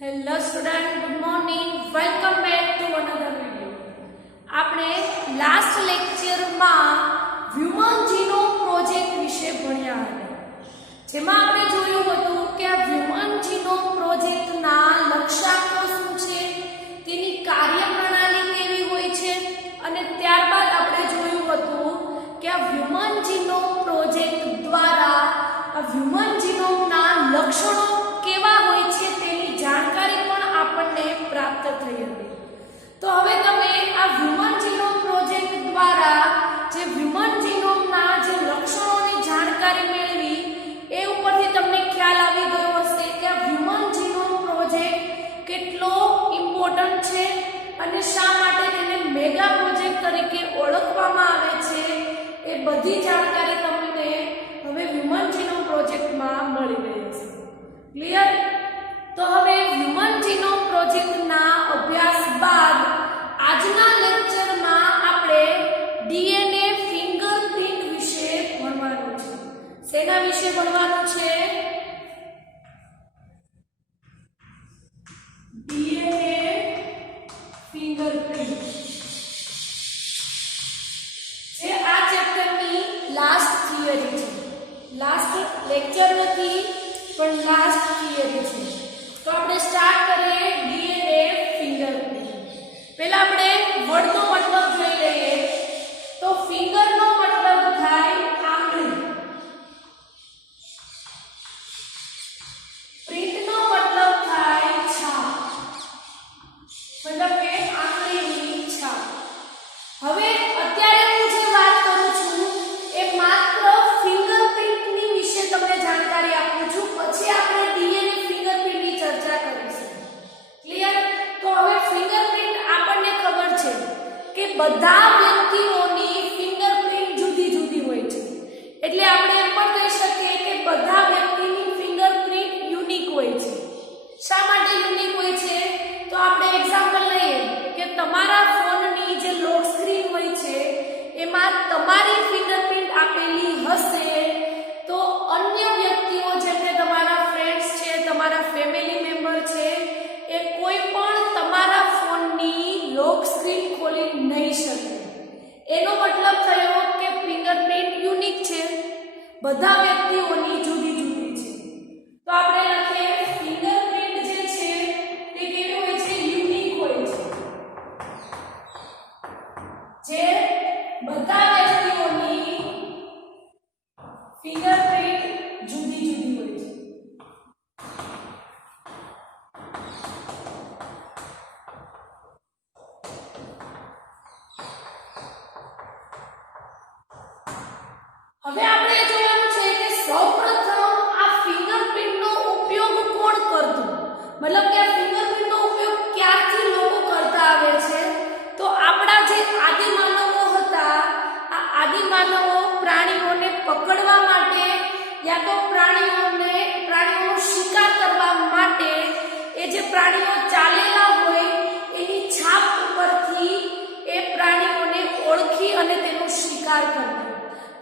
Hello student, good morning. Welcome back to another video. આપણે last લેક્ચરમાં human genome project વિશે ભણ્યા હતા, જેમાં આપણે જોયું હતું કે આ હ્યુમન જીનોમ પ્રોજેક્ટના લક્ષ્યાંકો શું છે, તેની કાર્યપ્રણાલી કેવી હોય છે, અને ત્યારબાદ આપણે જોયું હતું કે આ હ્યુમન જીનોમ પ્રોજેક્ટ દ્વારા આ હ્યુમન જીનોમના લક્ષણો કેવા હોય છે તેની જાણકારી પણ આપણને પ્રાપ્ત થઈ હતી. તો હવે તમે આ હ્યુમન જીનોમ પ્રોજેક્ટ દ્વારા જે હ્યુમન જીનોમના જે લક્ષણોની જાણકારી મેળવી એ ઉપરથી તમને ખ્યાલ આવી ગયો હશે કે આ હ્યુમન જીનોમ પ્રોજેક્ટ કેટલો ઇમ્પોર્ટન્ટ છે અને શા માટે તેને મેગા પ્રોજેક્ટ તરીકે ઓળખવામાં આવે છે. એ બધી જાણકારી તમને હવે હ્યુમન જીનોમ પ્રોજેક્ટમાં મળી ગઈ હશે. ક્લિયર? તો હવે હ્યુમન જીનોમ પ્રોજેક્ટના અભ્યાસ બાદ આજના લેક્ચરમાં આપણે ડીએનએ ફિંગરપ્રિન્ટ વિશે ભણવાનું છે. શેના વિશે ભણવાનું છે? DNA fingerprint. જે આ ચેપ્ટરની લાસ્ટ થિયરી છે. લાસ્ટ લેક્ચર નથી પણ લાસ્ટ થિયરી છે. તો આપણે સ્ટાર્ટ કરીએ ડીએનએ ફિંગરપ્રિન્ટ. પહેલા આપણે વર્ડનો મતલબ જોઈ લઈએ. તો ફિંગરનો મતલબ થાય આંગળી, પ્રિન્ટનો મતલબ થાય છાપ, મતલબ કે આંગળીની છાપ. હવે અત્યારે હું જે વાત કરું છું એ માત્ર ફિંગરપ્રિન્ટની વિશે તમને જાણકારી આપું છું. પછી આપણે ડીએનએ ફિંગરપ્રિન્ટની ચર્ચા કરીશું. ક્લિયર? તો હવે ફિંગરપ્રિન્ટ આપણને ખબર છે કે બધા વ્યક્તિઓની ફિંગરપ્રિન્ટ જુદી જુદી હોય છે. એટલે આપણે એમ પણ કહી શકીએ કે બધા વ્યક્તિની ફિંગરપ્રિન્ટ યુનિક હોય છે. શા માટે યુનિક હોય છે? તો આપણે એક્ઝામ્પલ લઈએ કે તમારા ફોનની જે લોક સ્ક્રીન હોય છે એમાં તમારી ફિંગરપ્રિન્ટ આપેલી હશે, તો અન્ય વ્યક્તિઓ જેમ કે તમારા ફ્રેન્ડ્સ છે, તમારા ફેમિલી મેમ્બર છે, એ કોઈ પણ તમારા ફોનની લોક સ્ક્રીન ખોલી નહીં શકે. એનો મતલબ થયો કે ફિંગરપ્રિન્ટ યુનિક છે, બધા વ્યક્તિઓની જુદી જુદી છે. તો આપણે લખીએ ફિંગરપ્રિન્ટ જે છે તે કેવી હોય છે? યુનિક હોય છે, જે બધા વ્યક્તિઓની ફિંગરપ્રિન્ટ જુદી જુદી હોય છે. હવે આપણે જોવાનું છે કે સૌપ્રથમ આ ફિંગરપ્રિન્ટનો ઉપયોગ કોણ કરતું, મતલબ કે આ ફિંગરપ્રિન્ટનો ઉપયોગ ક્યારથી લોકો કરતા આવે છે? તો આપણા જે આદિમાનવો હતા, આ આદિમાનવો પ્રાણીઓને પકડવા માટે યા તો પ્રાણીઓનો શિકાર કરવા માટે એ જે પ્રાણીઓ ચાલેલા હોય એની છાપ ઉપરથી એ પ્રાણીઓને ઓળખી અને તેનો શિકાર કરતા.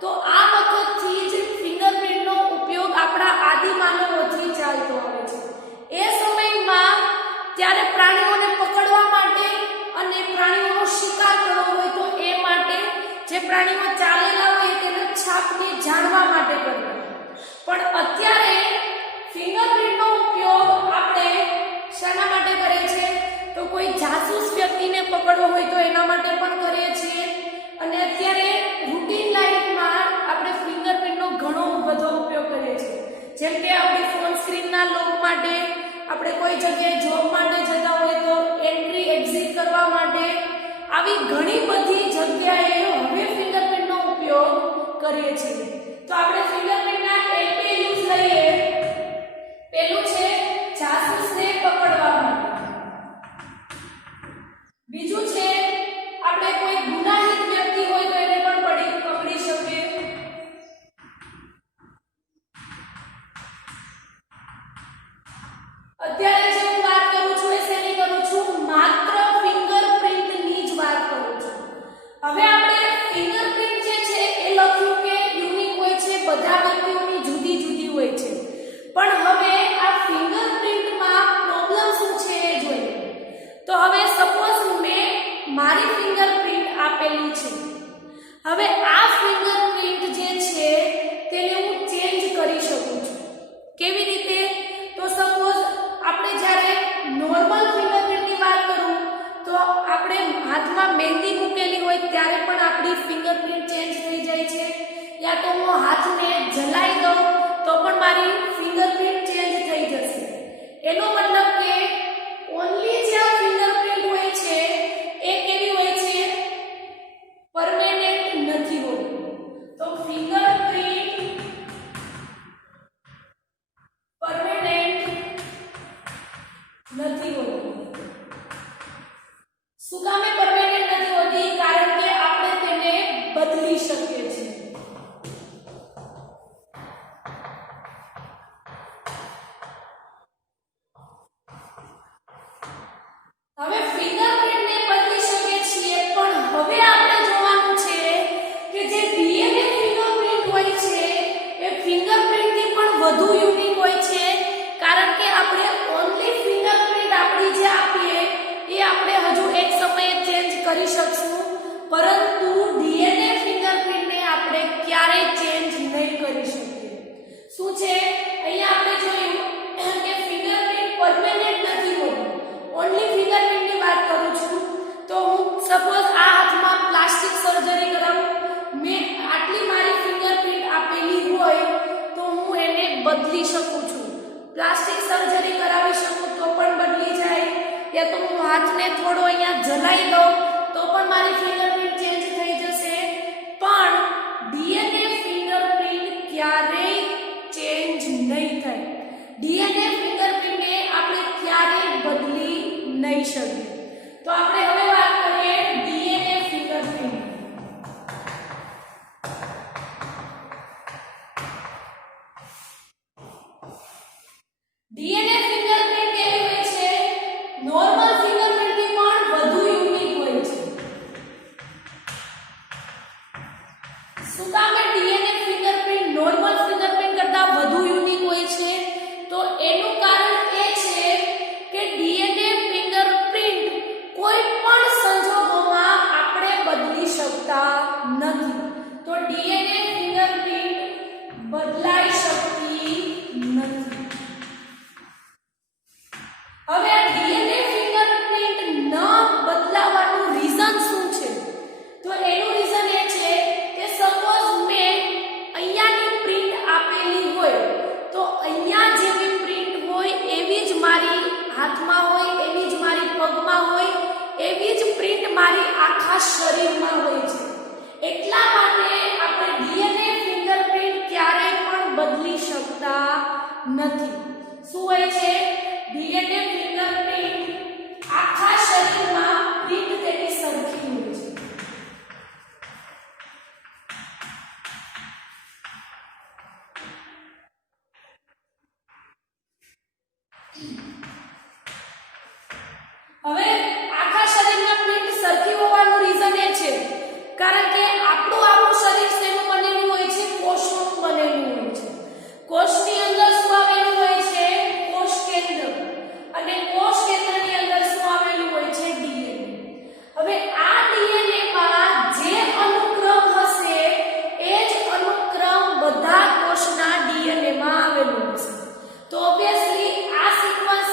તો આ વખતથી જ ફિંગરપ્રિન્ટનો ઉપયોગ આપણા આદિમાનવોથી ચાલતો આવે છે. એ સમયમાં ત્યારે પ્રાણીઓને પકડવા માટે અને પ્રાણીઓનો શિકાર કરવો હોય તો એ માટે જે પ્રાણીઓ ચાલેલા હોય તેના છાપને જાણવા માટે કરતા. પણ અત્યારે ફિંગરપ્રિન્ટનો ઉપયોગ આપણે શાના માટે કરીએ છીએ? તો કોઈ જાસૂસ વ્યક્તિને પકડવો હોય તો એના માટે પણ કરીએ છીએ. અને અત્યારે રૂટીન લાઈફમાં આપણે ફિંગરપ્રિન્ટનો ઘણો બધો ઉપયોગ કરીએ છીએ. જેમ કે આપણી ફોન સ્ક્રીનના લોક માટે, આપણે કોઈ જગ્યાએ જોબ માટે જતા હોય તો એન્ટ્રી એક્ઝિટ કરવા માટે, આવી ઘણી બધી જગ્યાએ હવે ફિંગરપ્રિન્ટનો ઉપયોગ કરીએ છીએ. તો આપણે ફિંગરપ્રિન્ટના એક બે યુઝ લઈએ. પહેલું છે જાસૂસને પકડવા માટે. બીજું છે આપણે કોઈ ગુનાહિત વ્યક્તિ હોય તો એને પણ પકડી શકીએ. અત્યારે જે હું વાત કરું છું એ શેની કરું છું? માત્ર ફિંગરપ્રિન્ટની જ વાત કરું છું. હવે આપણે ફિંગરપ્રિન્ટ જે છે એ લખ્યું કે યુનિક હોય છે, બધા વ્યક્તિઓની જુદી જુદી હોય છે. પણ હવે આ ફિંગરપ્રિન્ટમાં પ્રોબ્લેમ શું વધુ યુનિક હોય છે, કારણ કે આપણે ઓન્લી ફિંગરપ્રિન્ટ આપણી જે આપીએ એ આપણે હજુ એક સમયે ચેન્જ કરી શકશું, પરંતુ ડીએનએ ફિંગરપ્રિન્ટને આપણે ક્યારેય ચેન્જ નહીં કરી શકીએ. શું છે અહીંયા આપણે જોયું કે ફિંગરપ્રિન્ટ પરમેનન્ટ નથી હોતું. ઓન્લી ફિંગરપ્રિન્ટની વાત કરું છું તો હું સપોઝ આ હાથમાં પ્લાસ્ટિક સર્જરી કરાવું, મેં આટલી મારી ફિંગરપ્રિન્ટ આપેલી હોય તો હું એને બદલી શકું છું. પ્લાસ્ટિક સર્જરી કરાવી શકું તો પણ બદલી જાય, યા તો હું હાથને થોડો અહીંયા જલાઈ દઉં તો પણ મારી ફિંગરપ્રિન્ટ ચેન્જ થઈ જશે. પણ ડીએનએ ફિંગરપ્રિન્ટ ક્યારેય ચેન્જ નહીં થાય. ડીએનએ ફિંગરપ્રિન્ટને આપણે ક્યારેય બદલી નહીં શકીએ. તો આપણે હવે વાત કરીએ ડીએનએ ફિંગરપ્રિન્ટ. ડીએનએ ફિંગરપ્રિન્ટ કેવી હોય છે? નોર્મલ ફિંગરપ્રિન્ટથી પણ વધુ યુનિક હોય છે. શું કામ ડીએનએ ફિંગરપ્રિન્ટ નોર્મલ ફિંગરપ્રિન્ટ કરતાં વધુ યુનિક હોય છે? તો એનું કારણ એ છે કે ડીએનએ ફિંગરપ્રિન્ટ કોઈ પણ સંજોગોમાં આપણે બદલી શકતા નથી. તો ડીએનએ ફિંગરપ્રિન્ટ બદલાઈ શકતી નથી. હવે આ ડીએનએ ફિંગરપ્રિન્ટ ન બદલાવાનું રીઝન શું છે? તો એનું રીઝન એ છે કે સપોઝ મેં અહીંયાની પ્રિન્ટ આપેલી હોય તો અહીંયા જેવી પ્રિન્ટ હોય એવી જ મારી હાથમાં હોય, એવી જ મારી પગમાં હોય, એવી જ પ્રિન્ટ મારી આખા શરીરમાં હોય છે. એટલા માટે આપણે ડીએનએ ફિંગરપ્રિન્ટ ક્યારેય પણ બદલી શકતા નથી. શું હોય છે? ડીએનએ ફિંગરપ્રિન્ટ આખા શરીરમાં પ્રિન્ટ તેની સરખી હોય છે. હવે આખા શરીરમાં પ્રિન્ટ સરખી હોવાનું રીઝન એ છે કારણ કે આપણું શરીર શેનું બનેલું હોય છે? કોષોનું બનેલું હોય છે. કોષની અંદર શું આવેલું હોય છે? કોષ કેન્દ્ર. અને કોષ કેન્દ્રની અંદર શું આવેલું હોય છે? ડીએનએ. હવે આ ડીએનએ માં જે અનુક્રમ હશે એ જ અનુક્રમ બધા કોષના ડીએનએ માં આવેલું હશે. તો ઓબ્વિયસલી આ સિક્વન્સ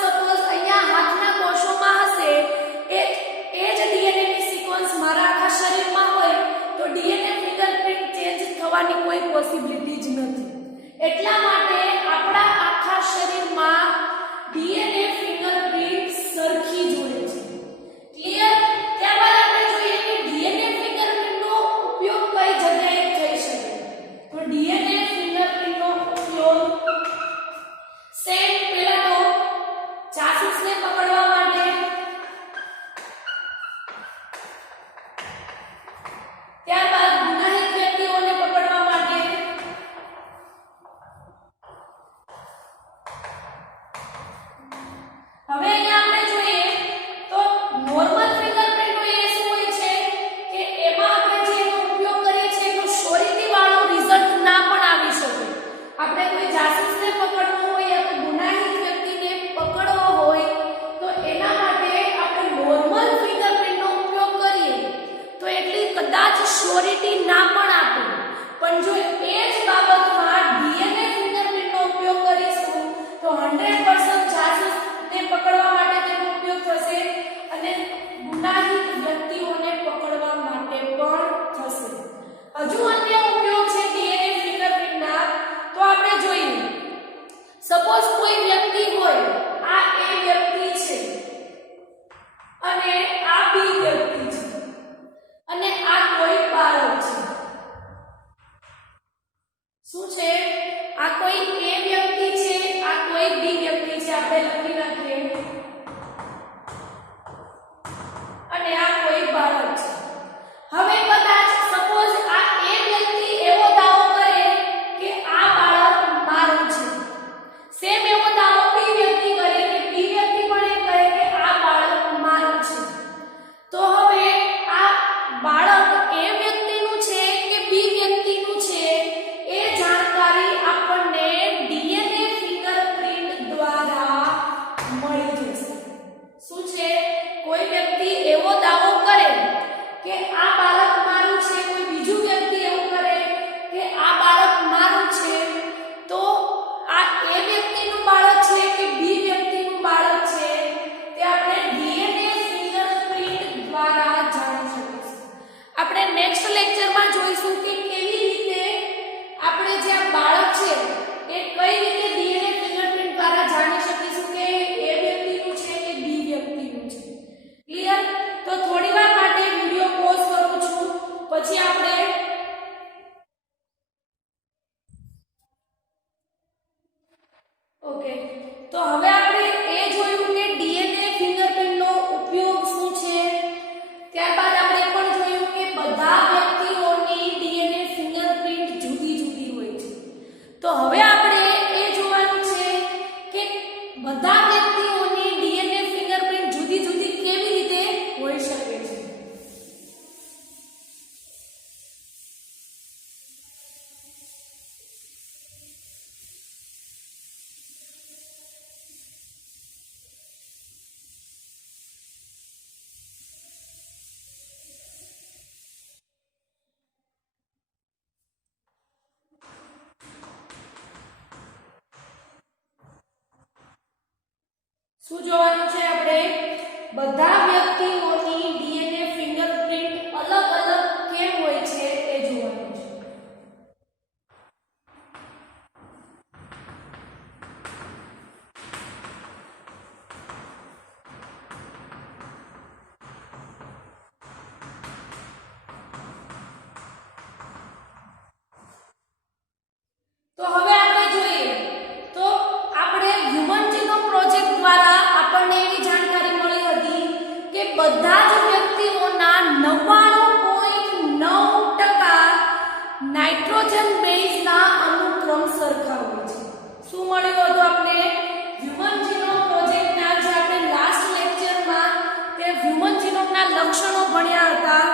ઓકે, તો હવે આપણે એ જોયું કે ડીએનએ ફિંગરપ્રિન્ટનો ઉપયોગ શું છે. ત્યારબાદ આપણે પણ જોયું કે બધા વ્યક્તિઓની ડીએનએ ફિંગરપ્રિન્ટ જુદી જુદી હોય છે. તો હવે આપણે એ જોવાનું છે કે બધા વ્યક્તિઓની ડીએનએ ફિંગરપ્રિન્ટ જુદી જુદી કેવી રીતે હોઈ શકે છે. શું જોવાનું છે આપણે? બધા વ્યક્તિઓની ડીએનએ ફિંગરપ્રિન્ટ અલગ અલગ કેમ હોય છે એ જોવાનું છે. તો હવે આપણે જોઈએ તો આપણે હ્યુમન જીનોમ પ્રોજેક્ટ દ્વારા આપણને એવી જાણકારી મળી હતી કે બધા જ વ્યક્તિઓના 99.9% નાઇટ્રોજન બેઝના અનુક્રમ સરખા હોય છે. શું મળ્યું હતું આપણે? હ્યુમન જીનોમ પ્રોજેક્ટના જે આપણે લાસ્ટ લેક્ચરમાં તે હ્યુમન જીનોમના લક્ષણો ભણ્યા હતા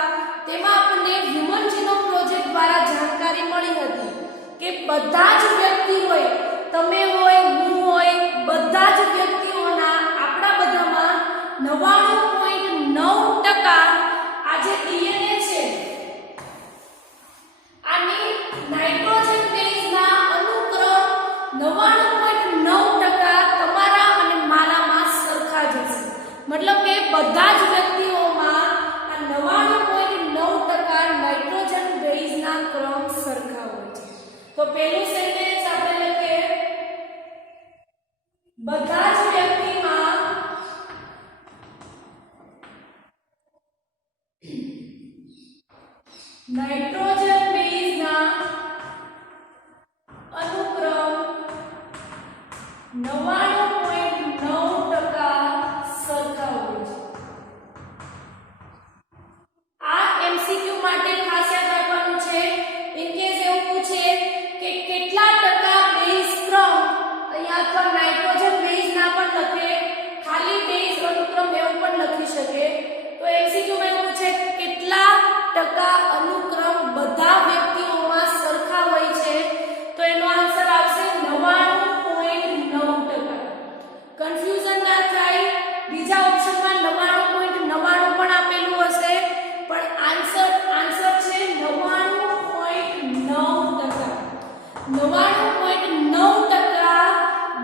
તેમાં આપણને હ્યુમન જીનોમ પ્રોજેક્ટ દ્વારા જાણકારી મળી હતી કે બધા જ વ્યક્તિ હોય, તમે હોય, હું હોય, બધા જ વ્યક્તિઓના આપણા બધામાં 99.9% આ જે ડીએનએ છે આની નાઇટ્રોજન બેઝના અનુક્રમ 99.9% તમારા અને મારામાં સરખા જ હશે. મતલબ કે બધા જ વ્યક્તિઓમાં આ 99.9% નાઇટ્રોજન બેઝના ક્રમ સરખા હોય છે. તો પહેલું સેન્ટેન્સ આપણે લખીએ, બધા જ વ્યક્તિમાં નાઇટ્રોજન બેઝના અનુક્રમ 99.9% સરખા હોય છે. આ એમસીક્યુ માટે ખાસ યાદ રાખવાનું છે. ઇન કેસ એવું પૂછે કે કેટલા ટકા બેઝ ક્રમ, અહીંયા અથવા નાઇટ્રોજન બેઝ ના પણ લખે, ખાલી બેઝ અનુક્રમ એવું પણ લખી શકે. તો એમસીક્યુ માં પૂછે કેટલા ટકા અનુક્રમ બધા વ્યક્તિઓમાં સરખા હોય છે, તો એનો આન્સર આવશે 99.9%. કન્ફ્યુઝન ના થાય, બીજા ઓપ્શનમાં 99.99 પણ આપેલું હશે પણ આન્સર છે 99.9%. 99.9%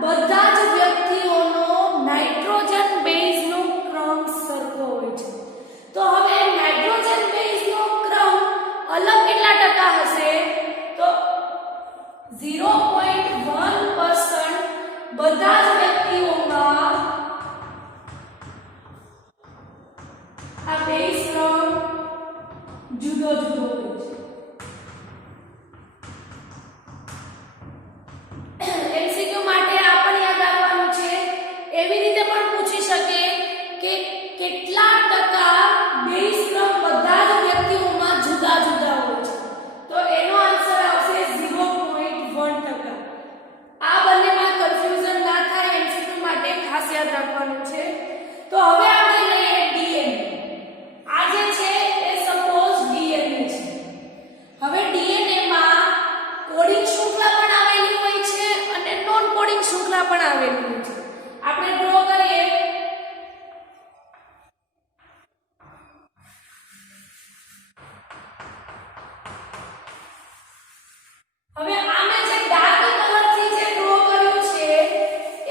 બધા જ વ્યક્તિઓનો નાઇટ્રોજન બેઝનો ક્રમ સરખો હોય છે. તો હવે નાઇટ્રોજન બેઝનો ક્રમ અલગ કેટલા ટકા હશે? તો 0.1% બધા જ વ્યક્તિઓમાં આ બેઝ ક્રમ જુદો જુદો હોય છે. એમસીક્યુ માટે આ પણ યાદ રાખવાનું છે. એવી રીતે પણ પૂછી શકે કે કેટલા ટકા બેઝ ક્રમ બધા જ વ્યક્તિઓમાં જુદા જુદા હોય છે, તો એનો આન્સર આવશે 0.1%. આ બંનેમાં કન્ફ્યુઝન ના થાય, એમસીક્યુ માટે ખાસ યાદ રાખવાનું છે. તો હવે આપણે લઈએ ડીએનએ. આ જે છે એ સપોઝ ડીએનએ છે. હવે ડીએનએ માં કોડિંગ શૃંખલા પણ આવેલી હોય છે અને નોન કોડિંગ શૃંખલા પણ આવેલી હોય છે. આપણે ડ્રો કરીએ. હવે આમે જે ડાર્ક કલરથી જે ડ્રો કર્યું છે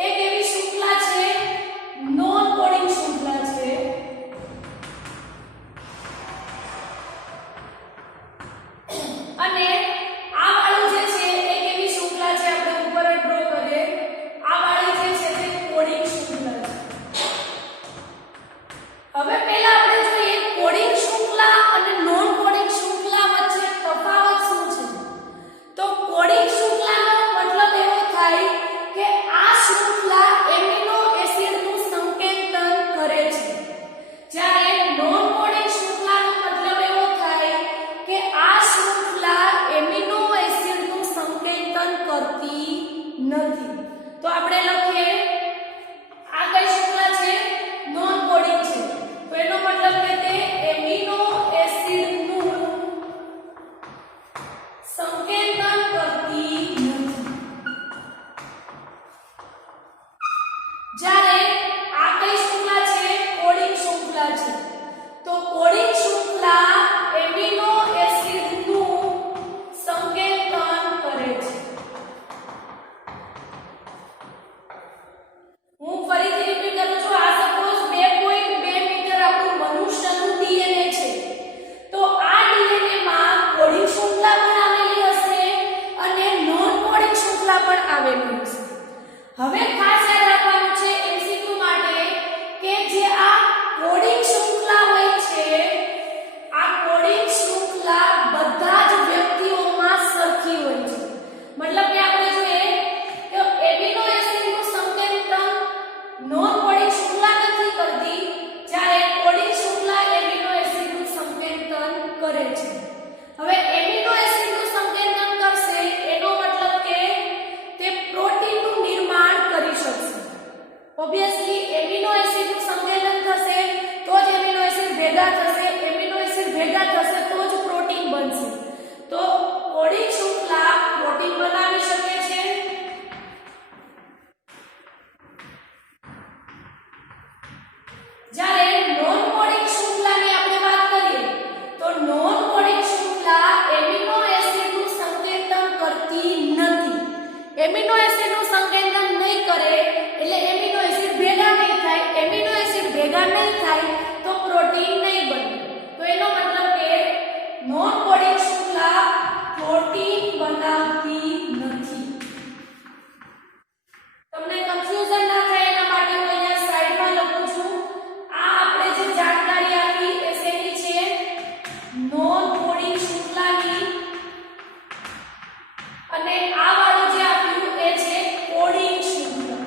એ કેવી શૃંખલા છે? નોન કોડિંગ શૃંખલા છે. અને આ વાળું જે છે એ કેવી શૃંખલા છે? આપણે ઉપર ડ્રો કરીએ. આ વાળી જે છે નથી. તો આપણે લખીએ આ કઈ શૃંખલા છે? નોન કોડિંગ છે. તો એનો મતલબ કે તે એમિનો એસિડનું સંકેતન કરતી નથી. જ્યારે આ કઈ શૃંખલા છે? કોડિંગ શૃંખલા છે. તો કોડિંગ શૃંખલા એમિનો એસિડનું સંકેતન કરે છે. હું ફરીથી રિપીટ કરું છું. આ સપોઝ 2.2 મીટર આપણું મનુષ્યનું ડીએનએ છે. તો આ ડીએનએ માં કોડિંગ શૃંખલા પણ આવેલી હશે અને નોન કોડિંગ શૃંખલા પણ આવેલી હશે. હવે ખાસ યાદ રાખવાનું છે એમસીક્યુ માટે કે જે આ કોડિંગ શૃંખલા હોય છે, આ કોડિંગ શૃંખલા બધા જ વ્યક્તિઓમાં સરખી હોય છે. મતલબ કે આપણે જોઈએ કે એમિનો એસિડનું સંકેતન નોન કોડિંગ શૃંખલા નથી કરતી, જ્યારે કોડિંગ શૃંખલા એમિનો એસિડનું સંકેતન કરે છે. હવે એમિનો એસિડનું સંકેતન કરશે એનો મતલબ કે તે પ્રોટીનનું નિર્માણ કરી શકશે. ઓબ્વિયસલી એમિનો એસિડનું સંકેતન થશે તો જ એમિનો એસિડ ભેગા થશે, એમિનો એસિડ ભેગા થશે તો જ પ્રોટીન બનશે. તો કોડિંગ શૃંખલા પ્રોટીન બનાવી શકે છે. જ્યારે નોન કોડિંગ શૃંખલાની આપણે વાત કરીએ તો નોન કોડિંગ શૃંખલા એમિનો એસિડનું સંકેતન કરતી નથી. એમિનો એસિડનું સંકેતન નહીં કરે એટલે એમિનો એસિડ ભેગા નહીં થાય. એમિનો એસિડ ભેગા નહીં થાય તો પ્રોટીન નહીં બને. તો એનો મતલબ કે નોન કોડિંગ શૃંખલા પ્રોટીન બનાવતી નથી. તમને કન્ફ્યુઝન ના થાય એના માટે હું અહીંયા સાઈડમાં લખું છું. આ આપણે જે જાણકારી આપી એ શેની છે? નોન કોડિંગ શૃંખલાની. અને આ વાળું જે આપ્યું એ છે કોડિંગ શૃંખલા.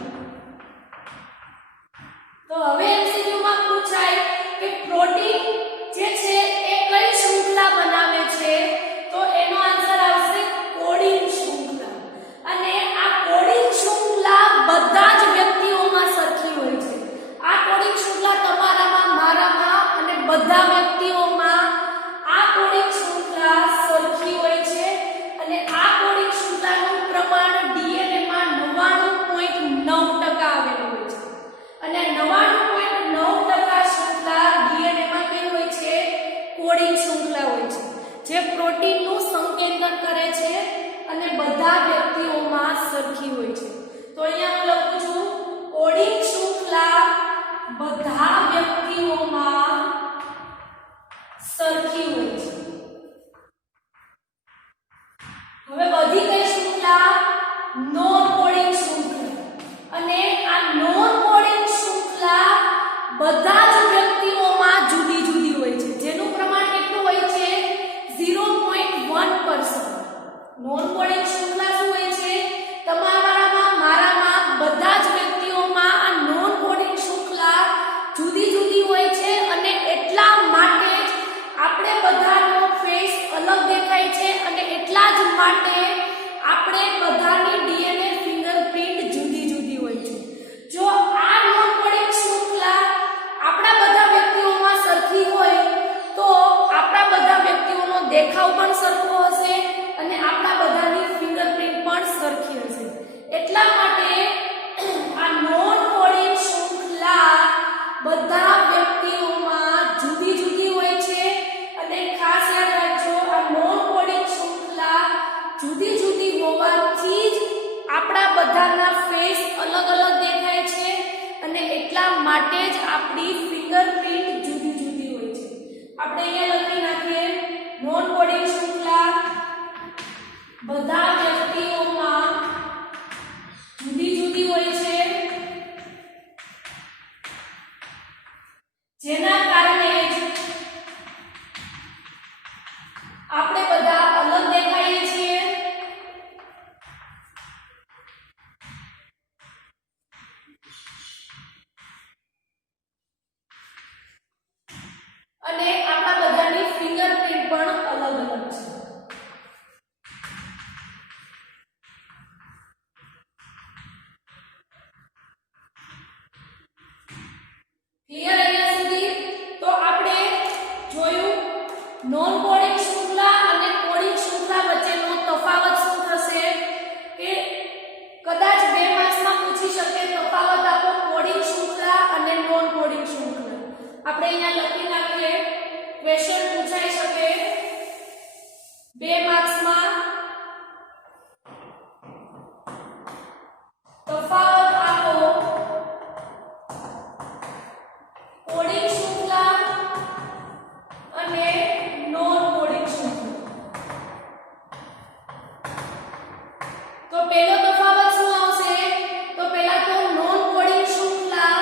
તો હવે એમસીક્યુ માં પૂછાય કે પ્રોટીન જે છે એ કઈ શૃંખલા બનાવે છે? તો એનો આન્સર આવશે કોડિંગ શૃંખલા. અને આ કોડિંગ શૃંખલા બધા જ વ્યક્તિઓમાં સરખી હોય છે. આ કોડિંગ શૃંખલા તમારામાં, મારામાં અને બધા વ્યક્તિઓમાં આ કોડિંગ શૃંખલા સરખી હોય છે. અને આ કોડિંગ શૃંખલાનું પ્રમાણ ડીએનએ માં 99.9% આવેલું હોય છે. અને 99.9% શૃંખલા ડીએનએ માં કઈ હોય છે? કોડિંગ શૃંખલા હોય છે, જે પ્રોટીનનું સંકેતન કરે છે અને બધા વ્યક્તિઓમાં સરખી હોય છે. તો અહીંયા હું લખું છું કોડિંગ શૃંખલા બધા વ્યક્તિઓમાં સરખી હોય છે. હવે બધી કઈ શૃંખલા? નોન કોડિંગ શૃંખલા. અને આ નોન કોડિંગ શૃંખલા બધા જ વ્યક્તિઓમાં જુદી જુદી હોય છે, જેનું પ્રમાણ કેટલું હોય છે? 0.1%. નોન કોડિંગ શૃંખલા શું હોય છે? તમારામાં, મારામાં, બધા જ વ્યક્તિઓમાં આ નોન કોડિંગ શૃંખલા જુદી જુદી હોય છે. અને એટલા માટે જ આપણે બધાનો ફેસ અલગ દેખાય છે અને એટલા જ માટે આપણે બધાની ડીએનએ ફિંગરપ્રિન્ટ જુદી જુદી હોય છે. જો આ નોન કોડિંગ શૃંખલા આપણા બધા વ્યક્તિઓમાં સરખી હોય તો આપણા બધા વ્યક્તિઓનો દેખાવ પણ સરખો હશે અને આપણા બધાની ફિંગરપ્રિન્ટ પણ સરખી હશે. એટલા માટે આ નોન કોડિંગ શૃંખલા બધા વ્યક્તિઓમાં જુદી જુદી હોય છે. અને ખાસ યાદ રાખજો, આ નોન કોડિંગ શૃંખલા જુદી જુદી હોવાથી જ આપણા બધાના ફેસ અલગ અલગ દેખાય છે અને એટલા માટે જ આપણી ફિંગરપ્રિન્ટ જુદી જુદી હોય છે. આપણે અહીંયા લખી નાખીએ નોન કોડિંગ શૃંખલા બધા વ્યક્તિઓમાં જુદી જુદી હોય છે, જેના કારણે જ આપણે બધા અલગ દેખાઈએ છીએ. અને આપણા બધાની ફિંગરપ્રિન્ટ પણ અલગ અલગ છે. અહીંયા લખી નાખીએ ક્વેશ્ચન પૂછાઈ શકે 2 માર્ક્સમાં તફાવત આપો કોડિંગ શૃંખલા અને નોન કોડિંગ શૃંખલા તો પહેલો તફાવત શું આવશે તો પહેલા તો નોન કોડિંગ શૃંખલા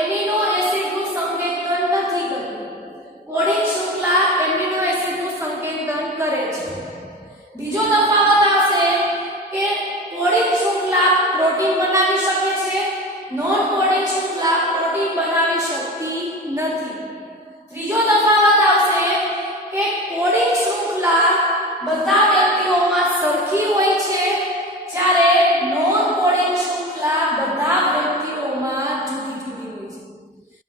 એમિનો એસિડનું સંકેતન નથી કરતી કોડિંગ શૃંખલા એમિનો એસિડનું સંકેતન કરે છે બીજો તફાવત આવશે કે કોડિંગ શૃંખલા પ્રોટીન બનાવી શકે છે નોન કોડિંગ શૃંખલા પ્રોટીન બનાવી શકતી નથી ત્રીજો તફાવત આવશે કે કોડિંગ શૃંખલા બધા વ્યક્તિઓમાં સરખી હોય છે જ્યારે નોન કોડિંગ શૃંખલા બધા વ્યક્તિઓમાં જુદી જુદી હોય છે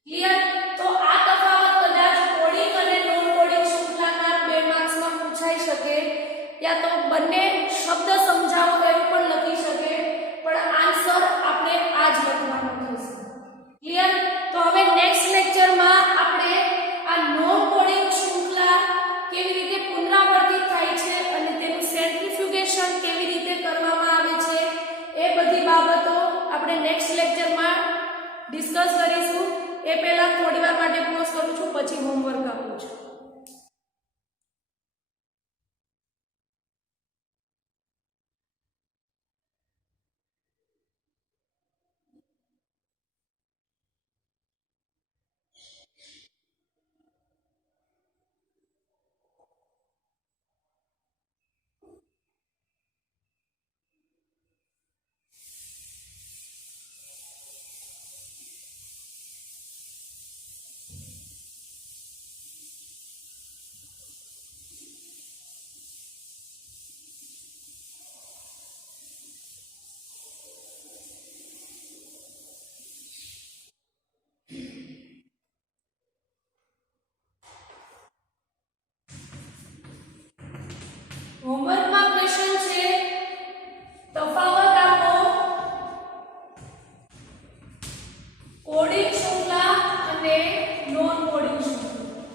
ક્લિયર તો આ તફાવત કદાચ કોડિંગ અને નોન કોડિંગ શૃંખલાના 2 માર્ક્સમાં પૂછાઈ શકે યા તો બંને શબ્દ સમજાવો એવું પણ લખી શકે પણ આન્સર આપણે આ જ લખવાનો થશે ક્લિયર તો હવે નેક્સ્ટ લેક્ચરમાં આપણે આ નોન કોડિંગ શૃંખલા કેવી રીતે પુનરાવર્તિત થાય છે અને તેનું સેન્ટ્રીફ્યુગેશન કેવી રીતે કરવામાં આવે છે એ બધી બાબતો આપણે નેક્સ્ટ લેક્ચરમાં ડિસ્કસ કરીશું એ પહેલા થોડીવાર માટે પોઝ કરું છું પછી હોમવર્ક આપું છું હોમવર્કમાં ક્વેશ્ચન છે તફાવત આપો કોડિંગ શૃંખલા અને નોન કોડિંગ શૃંખલા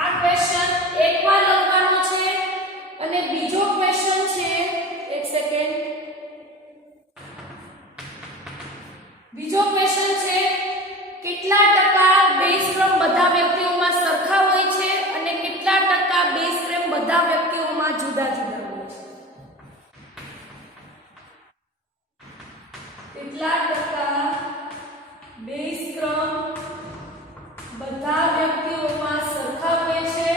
આ ક્વેશ્ચન એકવાર લખવાનો છે અને બીજો ક્વેશ્ચન છે એક સેકન્ડ બીજો ક્વેશ્ચન છે કેટલા ટકા બેઝ ક્રમ બધા વ્યક્તિઓમાં સરખા હોય છે અને કેટલા ટકા બેઝ ક્રમ બધા વ્યક્તિઓમાં જુદા જુદા હોય છે કેટલા ટકા બેઝ ક્રમ બધા વ્યક્તિઓમાં સરખા હોય છે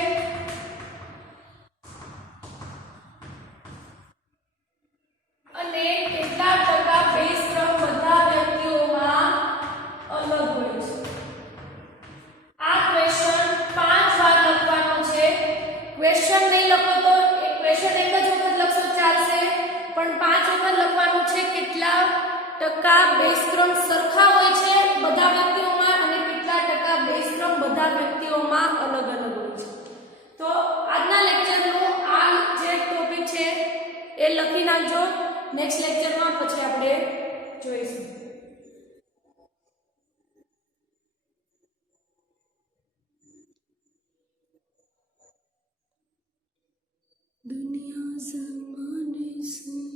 અને કેટલા ટકા બેઝ ક્રમ બધા વ્યક્તિઓમાં અલગ હોય છે આ ક્વેશ્ચન 5 વાર લખવાનો છે ક્વેશ્ચન નહીં લખો તો એક ક્વેશ્ચન એક જ વખત લખશો ચાલશે પણ 5 વખત લખવાનું છે કેટલા ટકા બેઝ ક્રમ સરખા હોય છે બધા વ્યક્તિઓમાં અને કેટલા ટકા બેઝ ક્રમ બધા વ્યક્તિઓમાં અલગ અલગ હોય છે તો આજના લેક્ચરનો આ જે ટોપિક છે એ લખી નાખજો નેક્સ્ટ લેક્ચરમાં પછી આપણે જોઈશું दुनिया ज़माने से